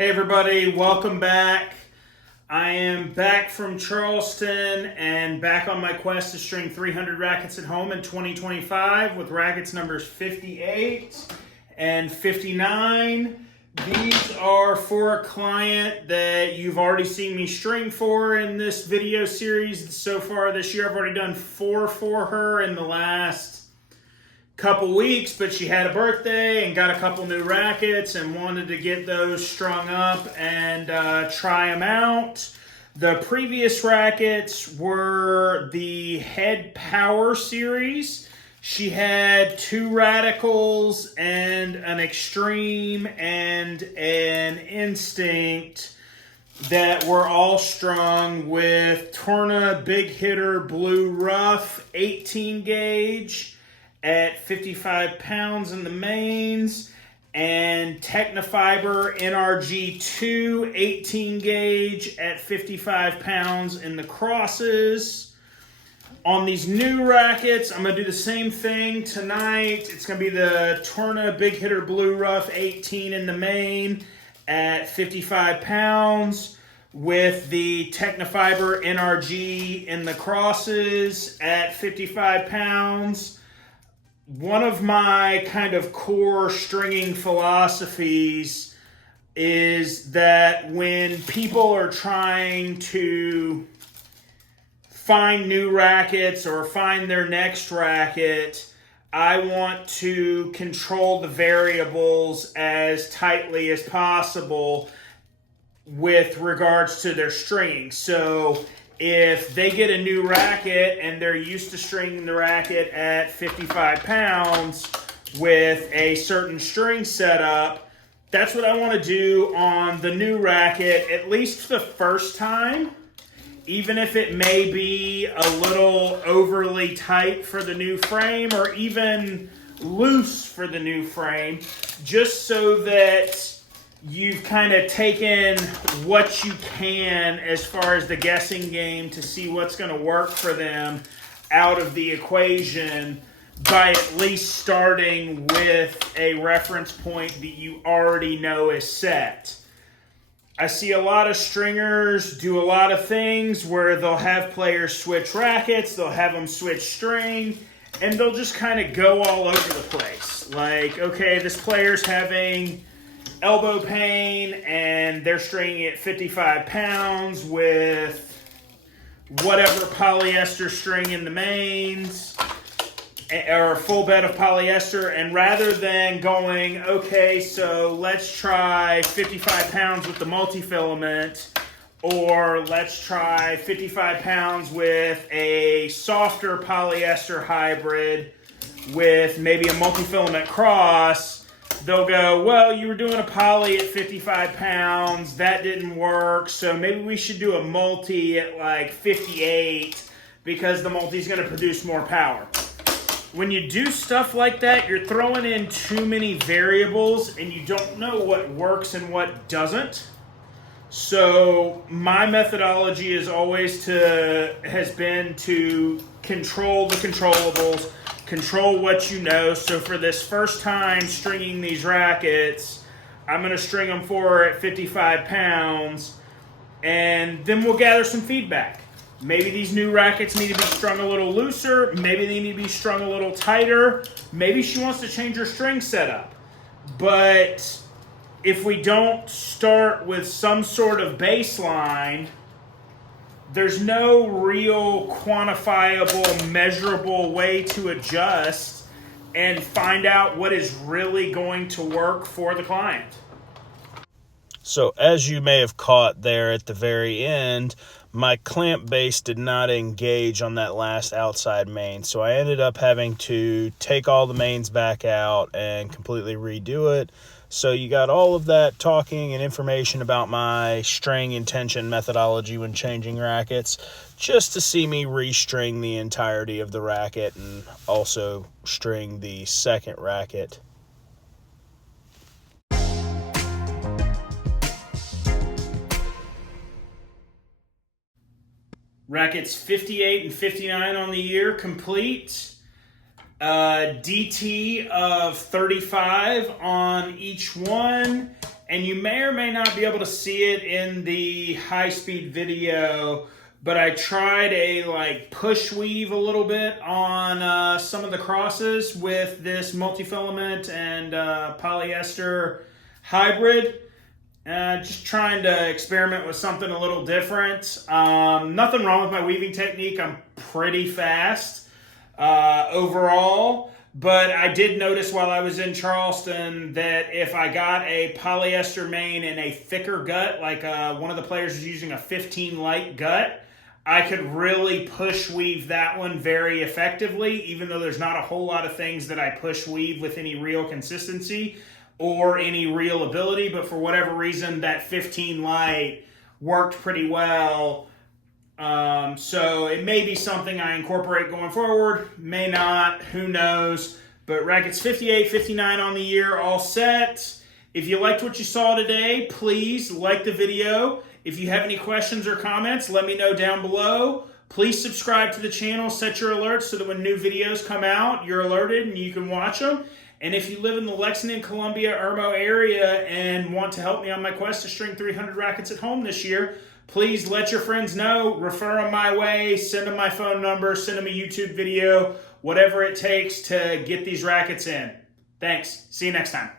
Hey everybody, welcome back. I am back from Charleston and back on my quest to string 300 rackets at home in 2025 with rackets numbers 58 and 59. These are for a client that you've already seen me string for in this video series so far this year. I've already done 4 for her in the last couple weeks, but she had a birthday and got a couple new rackets and wanted to get those strung up and try them out. The previous rackets were the Head Power series. She had 2 Radicals and an Extreme and an Instinct that were all strung with Tourna Big Hitter Blue Rough 18 gauge at 55 pounds in the mains, and Tecnifibre NRG2 18 gauge at 55 pounds in the crosses. On these new rackets, I'm going to do the same thing tonight. It's going to be the Tourna Big Hitter Blue Rough 18 in the main at 55 pounds with the Tecnifibre NRG in the crosses at 55 pounds. One of my kind of core stringing philosophies is that when people are trying to find new rackets or find their next racket, I want to control the variables as tightly as possible with regards to their stringing. So if they get a new racket and they're used to stringing the racket at 55 pounds with a certain string setup, that's what I want to do on the new racket, at least the first time, even if it may be a little overly tight for the new frame or even loose for the new frame, just so that you've kind of taken what you can as far as the guessing game to see what's going to work for them out of the equation by at least starting with a reference point that you already know is set. I see a lot of stringers do a lot of things where they'll have players switch rackets, they'll have them switch string, and they'll just kind of go all over the place. Like, okay, this player's having elbow pain and they're stringing at 55 pounds with whatever polyester string in the mains or a full bed of polyester, and rather than going, okay, so let's try 55 pounds with the multifilament, or let's try 55 pounds with a softer polyester hybrid with maybe a multifilament cross, they'll go, well, you were doing a poly at 55 pounds, that didn't work, so maybe we should do a multi at like 58 because the multi is going to produce more power. When you do stuff like that, you're throwing in too many variables and you don't know what works and what doesn't. So my methodology has been to control the controllables, control what you know. So for this first time stringing these rackets, I'm going to string them for her at 55 pounds, and then we'll gather some feedback. Maybe these new rackets need to be strung a little looser. Maybe they need to be strung a little tighter. Maybe she wants to change her string setup. But if we don't start with some sort of baseline, there's no real quantifiable, measurable way to adjust and find out what is really going to work for the client. So as you may have caught there at the very end, my clamp base did not engage on that last outside main. So I ended up having to take all the mains back out and completely redo it. So you got all of that talking and information about my string intention methodology when changing rackets, just to see me restring the entirety of the racket and also string the second racket. Rackets 58 and 59 on the year complete. DT of 35 on each one, and you may or may not be able to see it in the high-speed video, but I tried a like push weave a little bit on some of the crosses with this multi-filament and polyester hybrid. Just trying to experiment with something a little different. Nothing wrong with my weaving technique. I'm pretty fast overall. But I did notice while I was in Charleston that if I got a polyester main and a thicker gut, like one of the players is using a 15 light gut, I could really push weave that one very effectively, even though there's not a whole lot of things that I push weave with any real consistency or any real ability. But for whatever reason, that 15 light worked pretty well. So it may be something I incorporate going forward, may not, who knows. But Rackets 58, 59 on the year, all set. If you liked what you saw today, please like the video. If you have any questions or comments, let me know down below. Please subscribe to the channel, set your alerts so that when new videos come out, you're alerted and you can watch them. And if you live in the Lexington, Columbia, Irmo area and want to help me on my quest to string 300 rackets at home this year, please let your friends know, refer them my way, send them my phone number, send them a YouTube video, whatever it takes to get these rackets in. Thanks. See you next time.